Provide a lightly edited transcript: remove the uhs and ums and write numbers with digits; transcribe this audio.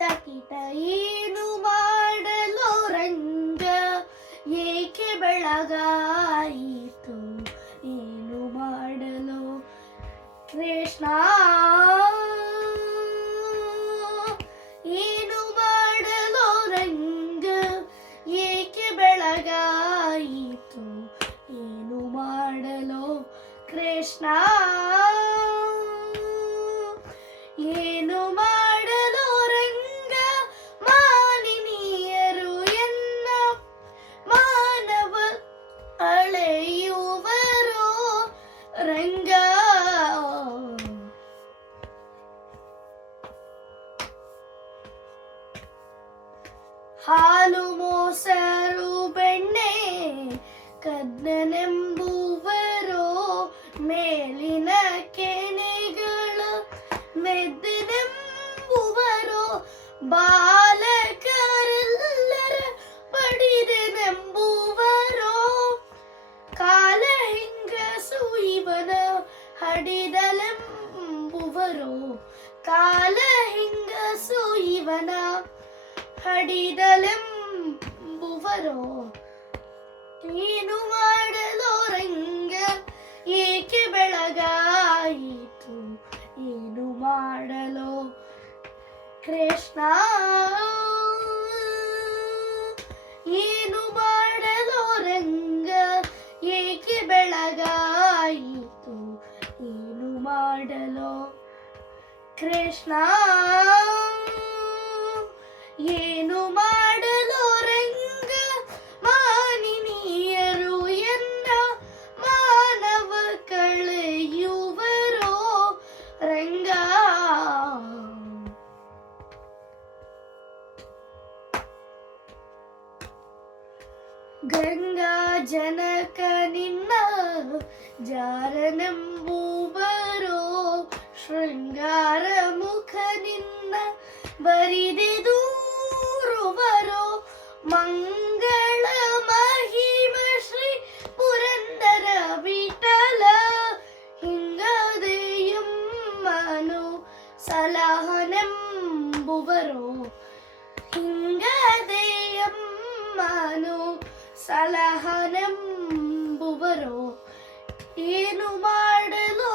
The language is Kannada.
ತಕಿಟ ಏನು ಮಾಡಲು ರಂಗ ಏಕೆ ಬೆಳಗಾಯಿತು ಏನು ಮಾಡಲು ಕೃಷ್ಣ ಏನು ಮಾಡಲು ರಂಗ ಏಕೆ ಬೆಳಗಾಯಿತು ಏನು ಮಾಡಲು ಕೃಷ್ಣ ಏನು ಮಾಡಲು ರಂಗ ಮಾನಿನಿಯರು ಎನ್ನ ಮಾನವ ಅಳೆಯುವರು ರಂಗ ಹಾಲು ಮೊಸರು ಬೆಣ್ಣೆ ಕದ್ನನೆಂಬುವರು ಮೇಲಿನ ಕೆನೆಗಳ ಮೆದ್ದೆನೆಂಬುವರು ಬಾಲಕರೆಲ್ಲರ ಪಡಿದೆನೆಂಬುವರು ಕಾಲ ಹೆಂಗಸು ಇವನ ಹಡಿದಲೆಂಬುವರು ಕಾಲ ಹೆಂಗಸು ಇವನ ಹಡಿದಲೆಂಬುವರು ಏನು ಮಾಡಲು ರಂಗ ಏಕೆ ಬೆಳಗಾಯಿತು ಏನು ಮಾಡಲು ಕೃಷ್ಣ ಏನು ಮಾಡಲು ರಂಗ ಏಕೆ ಬೆಳಗಾಯಿತು ಏನು ಮಾಡಲು ಕೃಷ್ಣ ಏನು ಮಾಡಲು ರಂಗ ಮಾನಿನಿಯರು ಎನ್ನ ಮಾನವ ಕಳೆಯುವರು ರಂಗ ಗಂಗಾ ಜನಕ ನಿನ್ನ ಜಾರನೆಂಬುವರು ಶೃಂಗಾರ ಮುಖ ನಿನ್ನ ಬರಿದೆ ದೂರುವರು ಮಂಗಳ ಮಹಿಮ ಶ್ರೀ ಪುರಂದರ ವಿಠಲ ಹಿಂಗದೆಯಮ್ಮನು ಸಲಹನೆಂಬುವರು ಹಿಂಗದೆಯಮ್ಮನು ಸಲಹನೆಂಬುವರು ಏನು ಮಾಡಲು